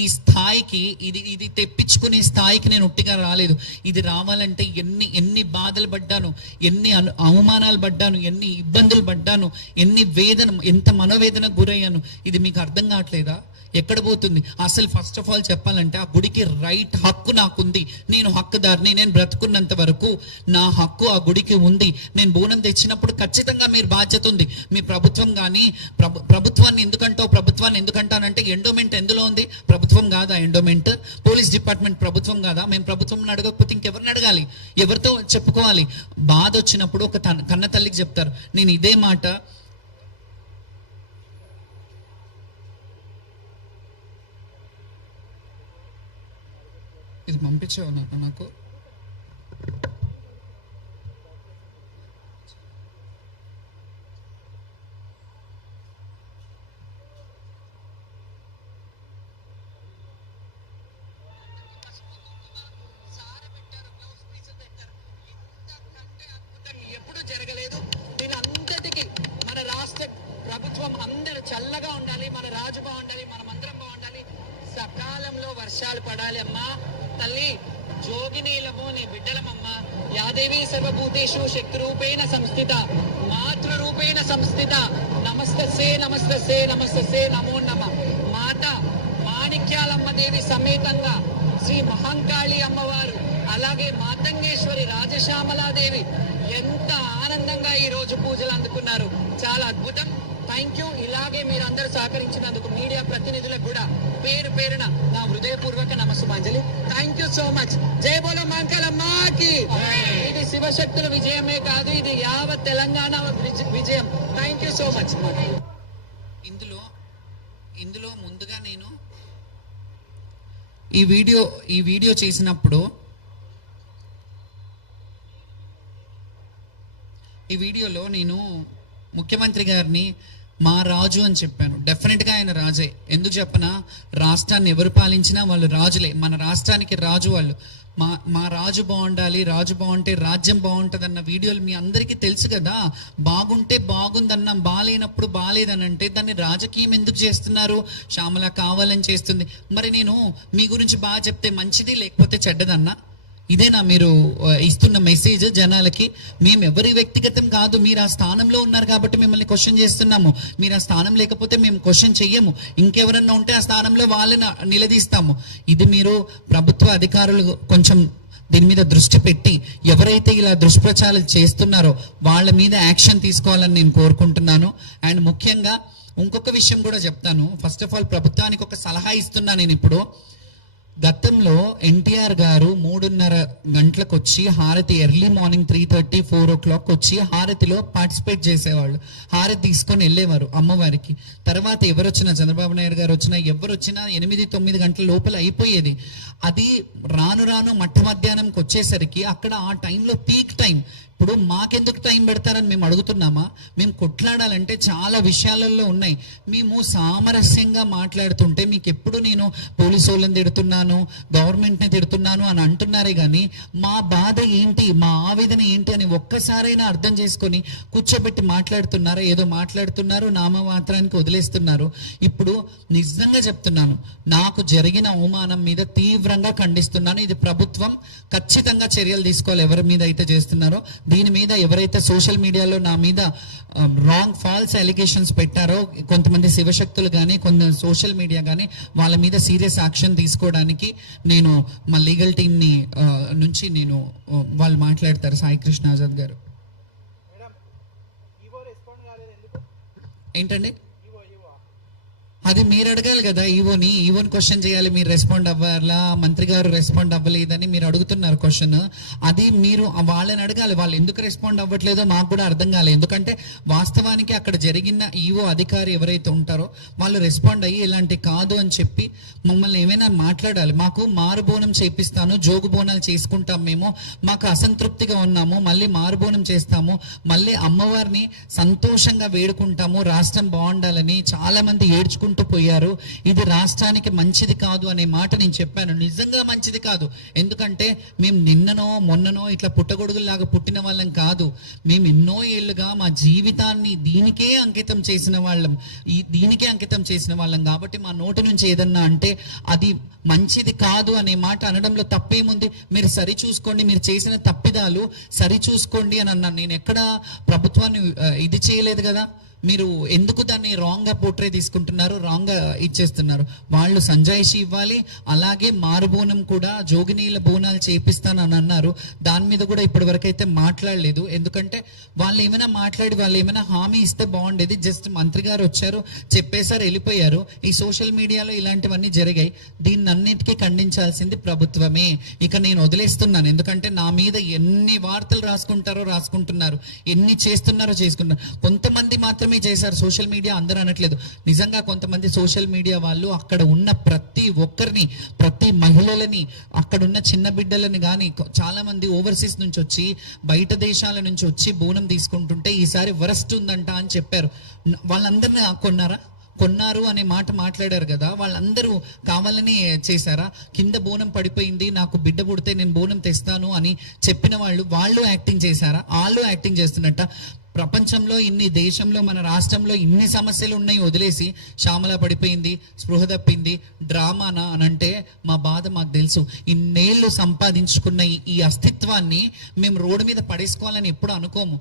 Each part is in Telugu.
ఈ స్థాయికి ఇది తెప్పించుకునే స్థాయికి నేను ఉట్టిగా రాలేదు. ఇది రావాలంటే ఎన్ని బాధలు పడ్డాను, ఎన్ని అవమానాలు పడ్డాను, ఎన్ని ఇబ్బందులు పడ్డాను, ఎంత మనోవేదన గురయ్యాను. ఇది మీకు అర్థం కావట్లేదా? ఎక్కడ పోతుంది అసలు? ఫస్ట్ ఆఫ్ ఆల్ చెప్పాలంటే ఆ గుడికి రైట్ హక్కు నాకుంది. నేను హక్కుదారిని. నేను బ్రతుకున్నంత వరకు నా హక్కు ఆ గుడికి ఉంది. నేను బోనం తెచ్చినప్పుడు ఖచ్చితంగా మీరు బాధ్యత ఉంది. మీ ప్రభుత్వం కానీ ప్రభుత్వాన్ని ఎందుకంటానంటే ఎండోమెంట్ ఎందులో ఉంది? ప్రభుత్వం కాదా ఎండోమెంట్? పోలీస్ డిపార్ట్మెంట్ ప్రభుత్వం కాదా? మేము ప్రభుత్వం అడగకపోతే ఇంకెవరిని అడగాలి? ఎవరితో చెప్పుకోవాలి? బాధ వచ్చినప్పుడు ఒక కన్న తల్లికి చెప్తారు. నేను ఇదే మాట ఇది పంపించావు నాకు. ఎప్పుడు జరగలేదు. దీనంతటికి మన రాష్ట్ర ప్రభుత్వం అందరూ చల్లగా ఉండాలి, మన రాజు బాగుండాలి, మనమందరం బాగుండాలి, సకాలంలో వర్షాలు పడాలి. అమ్మా తల్లి జోగినీలము నీ బిడ్డలమమ్మా. యాదేవి సర్వభూతేషు శక్తి రూపేణ సంస్థిత మాతృరూపేణ సంస్థిత నమస్తసే నమస్తసే నమస్తసే నమో నమ. మాత మాణిక్యాలమ్మ దేవి సమేతంగా శ్రీ మహంకాళి అమ్మవారు, అలాగే మాతంగేశ్వరి రాజశ్యామలాదేవి ఎంత ఆనందంగా ఈ రోజు పూజలు అందుకున్నారు. చాలా అద్భుతం. Thank you. ఇలాగే మీరందరూ సహకరించినందుకు మీడియా ప్రతినిధులకు కూడా పేరు పేరున నా హృదయపూర్వక నమస్సుమాంజలి. Thank you so much. జై బోలో మహంకాళమ్మకి. ఇది శివశక్తుల విజయమే కాదు, ఇది యావత్ తెలంగాణ విజయం. Thank you so much. ఇందులో ముందుగా నేను ఈ వీడియో చేసినప్పుడు ఈ వీడియోలో నేను ముఖ్యమంత్రి గారిని మా రాజు అని చెప్పాను. డెఫినెట్గా ఆయన రాజే. ఎందుకు చెప్పనా? రాష్ట్రాన్ని ఎవరు పాలించినా వాళ్ళు రాజులే. మన రాష్ట్రానికి రాజు వాళ్ళు. మా రాజు బాగుండాలి, రాజు బాగుంటే రాజ్యం బాగుంటుంది అన్న వీడియోలు మీ అందరికీ తెలుసు కదా. బాగుంటే బాగుందన్నా, బాగాలేనప్పుడు బాగాలేదనంటే దాన్ని రాజకీయం ఎందుకు చేస్తున్నారు? శ్యామల కావాలని చేస్తుంది. మరి నేను మీ గురించి బాగా చెప్తే మంచిది, లేకపోతే చెడ్డదన్నా? ఇదేనా మీరు ఇస్తున్న మెసేజ్ జనాలకి? మేము ఎవరి వ్యక్తిగతం కాదు, మీరు ఆ స్థానంలో ఉన్నారు కాబట్టి మిమ్మల్ని క్వశ్చన్ చేస్తున్నాము. మీరు ఆ స్థానం లేకపోతే మేము క్వశ్చన్ చెయ్యము. ఇంకెవరన్నా ఉంటే ఆ స్థానంలో వాళ్ళని నిలదీస్తాము. ఇది మీరు ప్రభుత్వ అధికారులు కొంచెం దీని మీద దృష్టి పెట్టి ఎవరైతే ఇలా దుష్ప్రచారాలు చేస్తున్నారో వాళ్ళ మీద యాక్షన్ తీసుకోవాలని నేను కోరుకుంటున్నాను. అండ్ ముఖ్యంగా ఇంకొక విషయం కూడా చెప్తాను. ఫస్ట్ ఆఫ్ ఆల్ ప్రభుత్వానికి ఒక సలహా ఇస్తున్నా నేను ఇప్పుడు. గతంలో ఎన్టీఆర్ గారు 3:30 గంటలకు వచ్చి హారతి, ఎర్లీ మార్నింగ్ 3:30, 4 o'clock వచ్చి హారతిలో పార్టిసిపేట్ చేసేవాళ్ళు. హారతి తీసుకొని వెళ్ళేవారు అమ్మవారికి. తర్వాత ఎవరు వచ్చినా, చంద్రబాబు నాయుడు గారు వచ్చినా, ఎవరు వచ్చినా 8-9 గంటల లోపల అయిపోయేది. అది రాను రాను మట్ట మధ్యాహ్నంకి వచ్చేసరికి అక్కడ ఆ టైంలో పీక్ టైం. ఇప్పుడు మాకెందుకు టైం పెడతారని మేము అడుగుతున్నామా? మేము కొట్లాడాలంటే చాలా విషయాలలో ఉన్నాయి. మేము సామరస్యంగా మాట్లాడుతుంటే మీకు ఎప్పుడు నేను పోలీసు వాళ్ళని తిడుతున్నాను, గవర్నమెంట్ని తిడుతున్నాను అని అంటున్నారే కానీ మా బాధ ఏంటి, మా ఆవేదన ఏంటి అని ఒక్కసారైనా అర్థం చేసుకొని కూర్చోబెట్టి మాట్లాడుతున్నారా? ఏదో మాట్లాడుతున్నారు, నామమాత్రానికి వదిలేస్తున్నారు. ఇప్పుడు నిజంగా చెప్తున్నాను, నాకు జరిగిన అవమానం మీద తీవ్రంగా ఖండిస్తున్నాను. ఇది ప్రభుత్వం ఖచ్చితంగా చర్యలు తీసుకోవాలి ఎవరి మీద అయితే చేస్తున్నారో. దీని మీద ఎవరైతే సోషల్ మీడియాలో నా మీద రాంగ్ ఫాల్స్ అలిగేషన్స్ పెట్టారో, కొంతమంది శివశక్తులు కానీ కొంత సోషల్ మీడియా కానీ, వాళ్ళ మీద సీరియస్ యాక్షన్ తీసుకోవడానికి నేను మా లీగల్ టీమ్ని నుంచి వాళ్ళు మాట్లాడతారు. సాయి కృష్ణ ఆజాద్ గారు. ఏంటండి అది మీరు అడగాలి కదా. ఈవోని క్వశ్చన్ చేయాలి. మీరు రెస్పాండ్ అవ్వాలా, మంత్రి గారు రెస్పాండ్ అవ్వలేదని మీరు అడుగుతున్నారు క్వశ్చన్. అది మీరు వాళ్ళని అడగాలి. వాళ్ళు ఎందుకు రెస్పాండ్ అవ్వట్లేదో మాకు కూడా అర్థం కాలేదు. ఎందుకంటే వాస్తవానికి అక్కడ జరిగిన ఈవో అధికారి ఎవరైతే ఉంటారో వాళ్ళు రెస్పాండ్ అయ్యి ఇలాంటి కాదు అని చెప్పి మమ్మల్ని ఏమైనా మాట్లాడాలి. మాకు మారుబోనం చేపిస్తాను, జోగు బోనాలు చేసుకుంటాం, మేము మాకు అసంతృప్తిగా ఉన్నాము, మళ్ళీ మారుబోనం చేస్తాము, మళ్ళీ అమ్మవారిని సంతోషంగా వేడుకుంటాము, రాష్ట్రం బాగుండాలని చాలా మంది ఏడ్చుకుంటారు చేసుకుంటూ పోయారు. ఇది రాష్ట్రానికి మంచిది కాదు అనే మాట నేను చెప్పాను. నిజంగా మంచిది కాదు. ఎందుకంటే మేము నిన్ననో మొన్ననో ఇట్లా పుట్టగొడుగుల్లాగా పుట్టిన వాళ్ళం కాదు. మేము ఎన్నో ఏళ్ళుగా మా జీవితాన్ని దీనికే అంకితం చేసిన వాళ్ళం కాబట్టి మా నోటి నుంచి ఏదన్నా అంటే అది మంచిది కాదు అనే మాట అనడంలో తప్పేముంది? మీరు సరి చూసుకోండి, మీరు చేసిన తప్పిదాలు సరి చూసుకోండి అని అన్నాను. నేను ఎక్కడ ప్రభుత్వాన్ని ఇది చేయలేదు కదా. మీరు ఎందుకు దాన్ని రాంగ్గా పోర్ట్రే తీసుకుంటున్నారు, రాంగ్గా ఇచ్చేస్తున్నారు? వాళ్ళు సంజాయిషి ఇవ్వాలి. అలాగే మారుబోనం కూడా జోగినీల బోనాలు చేపిస్తానని అన్నారు. దాని మీద కూడా ఇప్పటి వరకు అయితే మాట్లాడలేదు. ఎందుకంటే వాళ్ళు ఏమైనా మాట్లాడి వాళ్ళు ఏమైనా హామీ ఇస్తే బాగుండేది. జస్ట్ మంత్రి గారు వచ్చారు, చెప్పేశారు, వెళ్ళిపోయారు. ఈ సోషల్ మీడియాలో ఇలాంటివన్నీ జరిగాయి. దీన్ని అన్నిటికీ ఖండించాల్సింది ప్రభుత్వమే. ఇక నేను వదిలేస్తున్నాను. ఎందుకంటే నా మీద ఎన్ని వార్తలు రాసుకుంటున్నారు, ఎన్ని చేసుకుంటున్నారు. కొంతమంది మాత్రం చేశారు సోషల్ మీడియా, అందరూ అనట్లేదు. నిజంగా కొంతమంది సోషల్ మీడియా వాళ్ళు అక్కడ ఉన్న ప్రతి ఒక్కరిని, ప్రతి మహిళలని, అక్కడ ఉన్న చిన్న బిడ్డలని కానీ చాలా మంది ఓవర్సీస్ నుంచి వచ్చి, బయట దేశాల నుంచి వచ్చి బోనం తీసుకుంటుంటే ఈసారి వరస్ట్ ఉందంట అని చెప్పారు. వాళ్ళందరినీ కొన్నారు అనే మాట మాట్లాడారు కదా. వాళ్ళందరూ కావాలని చేశారా? కింద బోనం పడిపోయింది, నాకు బిడ్డ పుడితే నేను బోనం తెస్తాను అని చెప్పిన వాళ్ళు యాక్టింగ్ చేశారా? వాళ్ళు యాక్టింగ్ చేస్తున్నట్ట. ప్రపంచంలో దేశంలో మన రాష్ట్రంలో ఇన్ని సమస్యలు ఉన్నాయి వదిలేసి శ్యామల పడిపోయింది, స్పృహ తప్పింది, డ్రామానా అని అంటే మా బాధ మాకు తెలుసు. ఇన్నేళ్ళు సంపాదించుకున్న ఈ అస్తిత్వాన్ని మేము రోడ్డు మీద పడేసుకోవాలని ఎప్పుడు అనుకోము.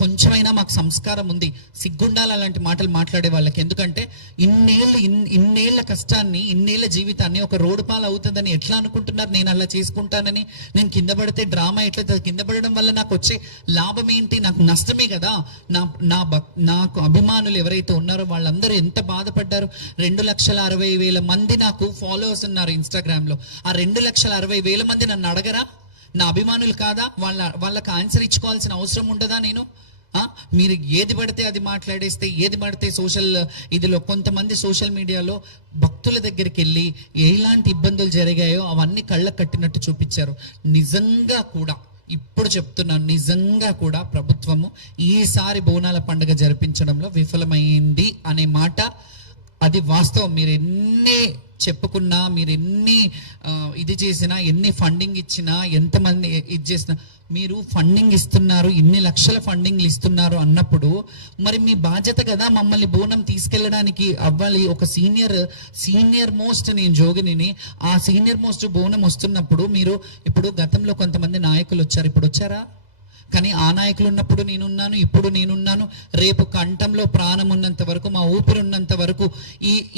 కొంచెమైనా మాకు సంస్కారం ఉంది, సిగ్గుండాలి అలాంటి మాటలు మాట్లాడే వాళ్ళకి. ఎందుకంటే ఇన్నేళ్ల కష్టాన్ని, ఇన్నేళ్ల జీవితాన్ని ఒక రోడ్డు పాలు అవుతుందని ఎట్లా అనుకుంటున్నారు? నేను అలా చేసుకుంటానని. నేను కింద పడితే డ్రామా ఎట్లా? కింద పడడం వల్ల నాకు వచ్చే లాభం ఏంటి? నాకు నష్టమే కదా. నాకు అభిమానులు ఎవరైతే ఉన్నారో వాళ్ళందరూ ఎంత బాధపడ్డారు. 2,60,000 మంది నాకు ఫాలోవర్స్ ఉన్నారు ఇన్స్టాగ్రామ్ లో. ఆ 2,60,000 మంది నన్ను అడగరా? నా అభిమానులు కాదా? వాళ్ళకి ఆన్సర్ ఇచ్చుకోవాల్సిన అవసరం ఉండదా? మీరు ఏది పడితే అది మాట్లాడేస్తే, ఏది పడితే ఇదిలో కొంతమంది సోషల్ మీడియాలో భక్తుల దగ్గరికి వెళ్ళి ఎలాంటి ఇబ్బందులు జరిగాయో అవన్నీ కళ్ళకు కట్టినట్టు చూపించారు. నిజంగా కూడా ఇప్పుడు చెప్తున్నాను, నిజంగా కూడా ప్రభుత్వము ఈసారి బోనాల పండుగ జరిపించడంలో విఫలమైంది అనే మాట అది వాస్తవం. మీరు ఎన్ని చెప్పుకున్నా, మీరు ఎన్ని ఇది చేసినా, ఎన్ని ఫండింగ్ ఇచ్చినా, ఎంతమంది ఇది చేసినా, మీరు ఫండింగ్ ఇస్తున్నారు, ఇన్ని లక్షల ఫండింగ్లు ఇస్తున్నారు అన్నప్పుడు మరి మీ బాధ్యత కదా మమ్మల్ని బోనం తీసుకెళ్ళడానికి అవ్వాలి. ఒక సీనియర్ మోస్ట్ నేను జోగిని, ఆ సీనియర్ మోస్ట్ బోనం వస్తున్నప్పుడు మీరు ఇప్పుడు గతంలో కొంతమంది నాయకులు వచ్చారు, ఇప్పుడు వచ్చారా? కానీ ఆ నాయకులు ఉన్నప్పుడు నేనున్నాను, ఇప్పుడు నేనున్నాను. రేపు కంఠంలో ప్రాణం ఉన్నంత వరకు, మా ఊపిరి ఉన్నంత వరకు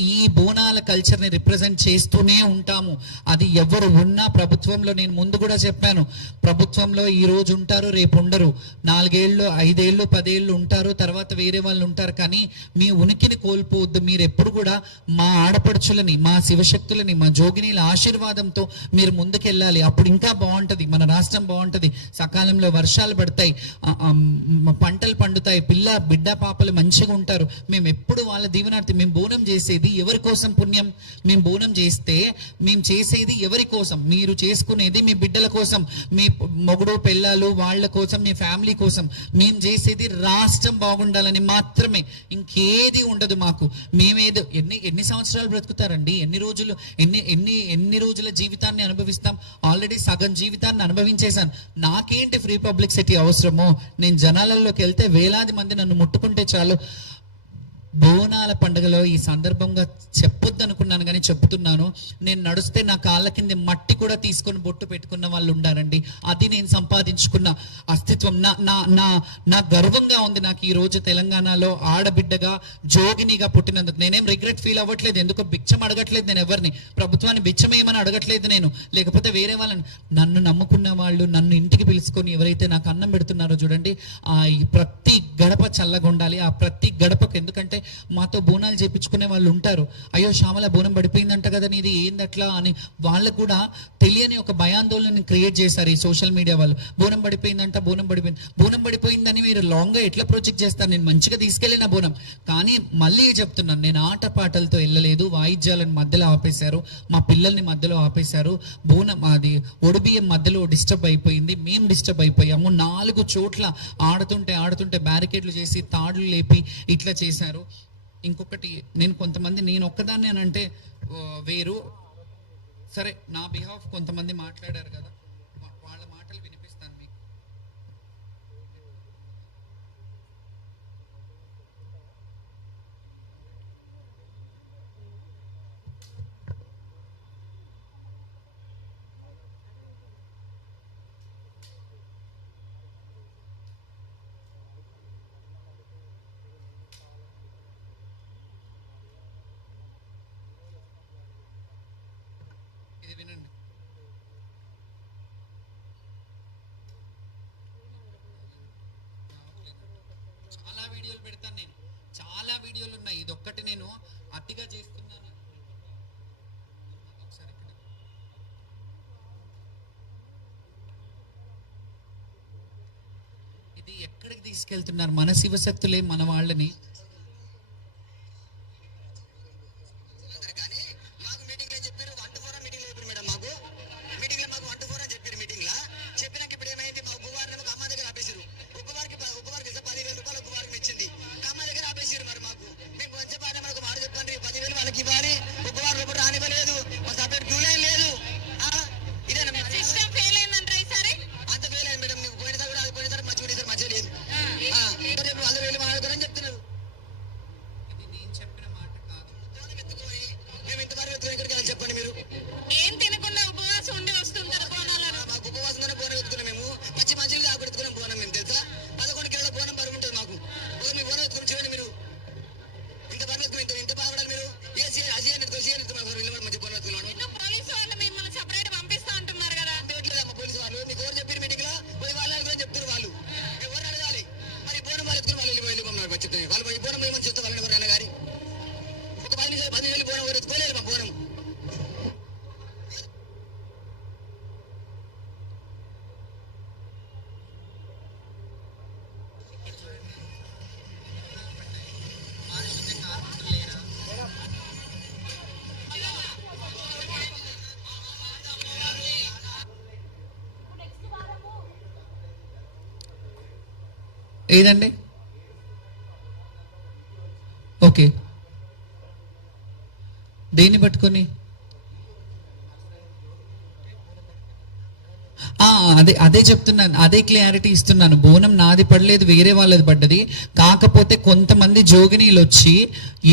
ఈ బోనాల కల్చర్ని రిప్రజెంట్ చేస్తూనే ఉంటాము. అది ఎవరు ఉన్నా ప్రభుత్వంలో, నేను ముందు కూడా చెప్పాను, ప్రభుత్వంలో ఈ రోజు ఉంటారు, రేపు ఉండరు. 4 ఏళ్ళు, 5 ఏళ్ళు, 10 ఏళ్ళు ఉంటారు, తర్వాత వేరే వాళ్ళు ఉంటారు. కానీ మీ ఉనికిని కోల్పోవద్దు. మీరు ఎప్పుడు కూడా మా ఆడపడుచులని, మా శివశక్తులని, మా జోగినీల ఆశీర్వాదంతో మీరు ముందుకెళ్ళాలి. అప్పుడు ఇంకా బాగుంటది, మన రాష్ట్రం బాగుంటది. సకాలంలో వర్షాలు పడతాయి, పంటలు పండుతాయి, బిడ్డ పాపలు మంచిగా ఉంటారు. మేము ఎప్పుడు వాళ్ళ దీవెనార్థి. మేము బోనం చేసేది ఎవరి కోసం? పుణ్యం. మేము బోనం చేస్తే మేము చేసేది ఎవరి కోసం? మీరు చేసుకునేది మీ బిడ్డల కోసం, మీ మొగుడు పెళ్ళాలు వాళ్ళ కోసం, మీ ఫ్యామిలీ కోసం. మేము చేసేది రాష్ట్రం బాగుండాలని మాత్రమే, ఇంకేది ఉండదు మాకు. మేమేదో ఎన్ని సంవత్సరాలు బ్రతుకుతారండి? ఎన్ని రోజుల జీవితాన్ని అనుభవిస్తాం? ఆల్రెడీ సగం జీవితాన్ని అనుభవించేశాను. నాకేంటి ఫ్రీ పబ్లిసిటీ అవసరమో? నేను జనాలలోకి వెళ్తే వేలాది మంది నన్ను ముట్టుకుంటే చాలు. బోనాల పండుగలో ఈ సందర్భంగా చెప్పొద్దు అనుకున్నాను కానీ చెప్తున్నాను. నేను నడుస్తే నా కాళ్ళ కింద మట్టి కూడా తీసుకొని బొట్టు పెట్టుకున్న వాళ్ళు ఉండారండి. అది నేను సంపాదించుకున్న అస్తిత్వం. నా గర్వంగా ఉంది నాకు ఈ రోజు తెలంగాణలో ఆడబిడ్డగా, జోగినిగా పుట్టినందుకు. నేనేం రిగ్రెట్ ఫీల్ అవ్వట్లేదు. ఎందుకో భిక్షం అడగట్లేదు నేను ఎవరిని, ప్రభుత్వాన్ని భిక్షమేమని అడగట్లేదు నేను, లేకపోతే వేరే వాళ్ళని. నన్ను నమ్ముకున్న వాళ్ళు, నన్ను ఇంటికి పిలుచుకొని ఎవరైతే నాకు అన్నం పెడుతున్నారో చూడండి, ఆ ప్రతి గడప చల్లగా ఉండాలి. ఆ ప్రతి గడపకు, ఎందుకంటే మాతో బోనాలు చేపించుకునే వాళ్ళు ఉంటారు. అయ్యో శ్యామల బోనం పడిపోయిందంట కదా, నీది ఏందట్లా అని వాళ్ళకు కూడా తెలియని ఒక భయాందోళన క్రియేట్ చేశారు ఈ సోషల్ మీడియా వాళ్ళు. బోనం పడిపోయిందని మీరు లాంగ్ గా ఎట్లా ప్రొజెక్ట్ చేస్తారు? నేను మంచిగా తీసుకెళ్ళిన బోనం. కానీ మళ్ళీ చెప్తున్నాను, నేను ఆటపాటలతో వెళ్ళలేదు. వాయిద్యాలను మధ్యలో ఆపేశారు, మా పిల్లల్ని మధ్యలో ఆపేశారు. బోనం అది ఒడిబియ్యం మధ్యలో డిస్టర్బ్ అయిపోయింది, మేము డిస్టర్బ్ అయిపోయాము. 4 చోట్ల ఆడుతుంటే బ్యారికేడ్లు చేసి తాడులు లేపి ఇట్లా చేశారు. ఇంకొకటి నేను కొంతమంది నేను ఒక్కదాన్ని అని అంటే వేరు. సరే, నా బిహాఫ్ కొంతమంది మాట్లాడారు కదా, వాళ్ళ మాటలు వినిపిస్తాను మీకు. ఇది వినండి. చాలా వీడియోలు పెడతాను నేను, చాలా వీడియోలు ఉన్నాయి. ఇది ఒక్కటి నేను అతిగా చేస్తున్నాను. ఒకసారి ఇక్కడ. ఇది ఎక్కడికి తీసుకెళ్తున్నారు మన శివశక్తులే మన వాళ్ళని? కానీ మాకు మీటింగ్ లో చెప్పారు 1-4 మీటింగ్ లో చెప్పారు మేడం. మాకు మీటింగ్ లో మాకు 1-4 అని చెప్పారు. మీటింగ్ లో చెప్పినాక ఇప్పుడు ఏమైంది, మా ఉప్పువారిని అమ్మ దగ్గర ఆపేసారు. ఉప్పువారికి 10,000 రూపాయలు ఉప్పువారికి ఇచ్చింది, అమ్మ దగ్గర ఆపేసారు. మరి మాకు మేము కొంచెం పాట మనకు మాట చెప్పండి, 10,000 వాళ్ళకి ఇవ్వాలి. ఉప్పువారు లోపల రానివ్వలేదు, మా సపరేట్ క్యూ లైన్ లేదు. ఇదేనా సిస్టమ్ ఫెయిల్ అయిందంటారా ఈసారి? అంత ఫెయిల్ అయింది మేడం. మీకు పోయినసారి కూడా అది పోయినసారి మంచిగా లేదు. రేపు 100,000 మాట్లాడుతారని చెప్తున్నారు. ఇది నేను చెప్పిన మాట కాదు. బోనం ఎత్తుకొని మేము ఇంతవరకు ఎత్తుకొని ఎక్కడికి వెళ్ళాలి చెప్పండి మీరు. ఏం తినకుండా ఉపవాసం ఉండి వస్తుంటారు బోనాలను. మాకు ఉపవాసంగానే బోనం ఎత్తుకున్నాం. మేము పచ్చి మంచిలు కాకుండా ఎత్తుకున్నాం బోనం. మేము తెలుసా 11 కిలోల బోనం బరువు ఉంటుంది మాకు. మీ బోనం ఎత్తుకుని చూడండి మీరు. ఇంత బరువు ఎత్తుకుని ఇంత బాగుపడాలి మీరు. మంచి బోనం ఎత్తుకున్నాను. ఇನ್ನು పోలీసు వాళ్ళు మిమ్మల్ని సెపరేట్ పంపిస్తా అంటున్నారు కదా. పంపించలేదమ్మా పోలీసు వాళ్ళు. మీకు ఎవరు చెప్పారు మీటింగ్ లో? పోయి వాళ్ళు అనుకుని చెప్తారు వాళ్ళు. ఎవరు అడగాలి మరి బోనం వాళ్ళు ఎత్తుకుని వాళ్ళు వెళ్ళిపోయి చెప్తారు వాళ్ళు. ఈ బోనం ఏమని చెప్తారు వాళ్ళని ఎవరైనా కానీ. ఒక 10 నిమిషాలు బోనం ఎవరు ఎత్తుకోలేదు మా బోనం. మానసిక కార్మికులు లేరా? ఏదండి? ఓకే, దేన్ని పట్టుకొని? అదే చెప్తున్నాను, అదే క్లారిటీ ఇస్తున్నాను. బోనం నాది పడలేదు, వేరే వాళ్ళది పడ్డది. కాకపోతే కొంతమంది జోగినీలు వచ్చి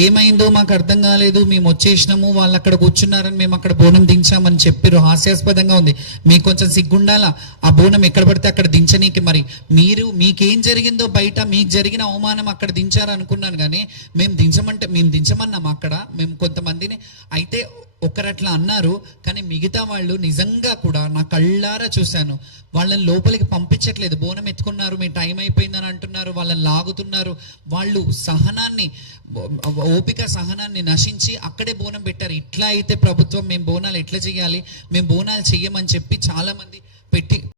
ఏమైందో మాకు అర్థం కాలేదు, మేము వచ్చేసినాము, వాళ్ళు అక్కడ కూర్చున్నారని మేము అక్కడ బోనం దించామని చెప్పారు. హాస్యాస్పదంగా ఉంది. మీకు కొంచెం సిగ్గుండాలా ఆ బోనం ఎక్కడ పడితే అక్కడ దించనీకి. మరి మీకేం జరిగిందో బయట మీకు జరిగిన అవమానం అక్కడ దించారనుకున్నాను, కానీ మేము దించమన్నాం అక్కడ. మేము కొంతమందిని అయితే ఒకరు అట్లా అన్నారు, కానీ మిగతా వాళ్ళు నిజంగా కూడా నా కళ్ళారా చూశాను. వాళ్ళని లోపలికి పంపించట్లేదు. బోనం ఎత్తుకున్నారు, మీ టైం అయిపోయిందని అంటున్నారు, వాళ్ళని లాగుతున్నారు. వాళ్ళు ఓపిక సహనాన్ని నశించి అక్కడే బోనం పెట్టారు. ఇట్లా అయితే ప్రభుత్వం మేము బోనాలు ఎట్లా చేయాలి, మేము బోనాలు చెయ్యమని చెప్పి చాలా మంది పెట్టి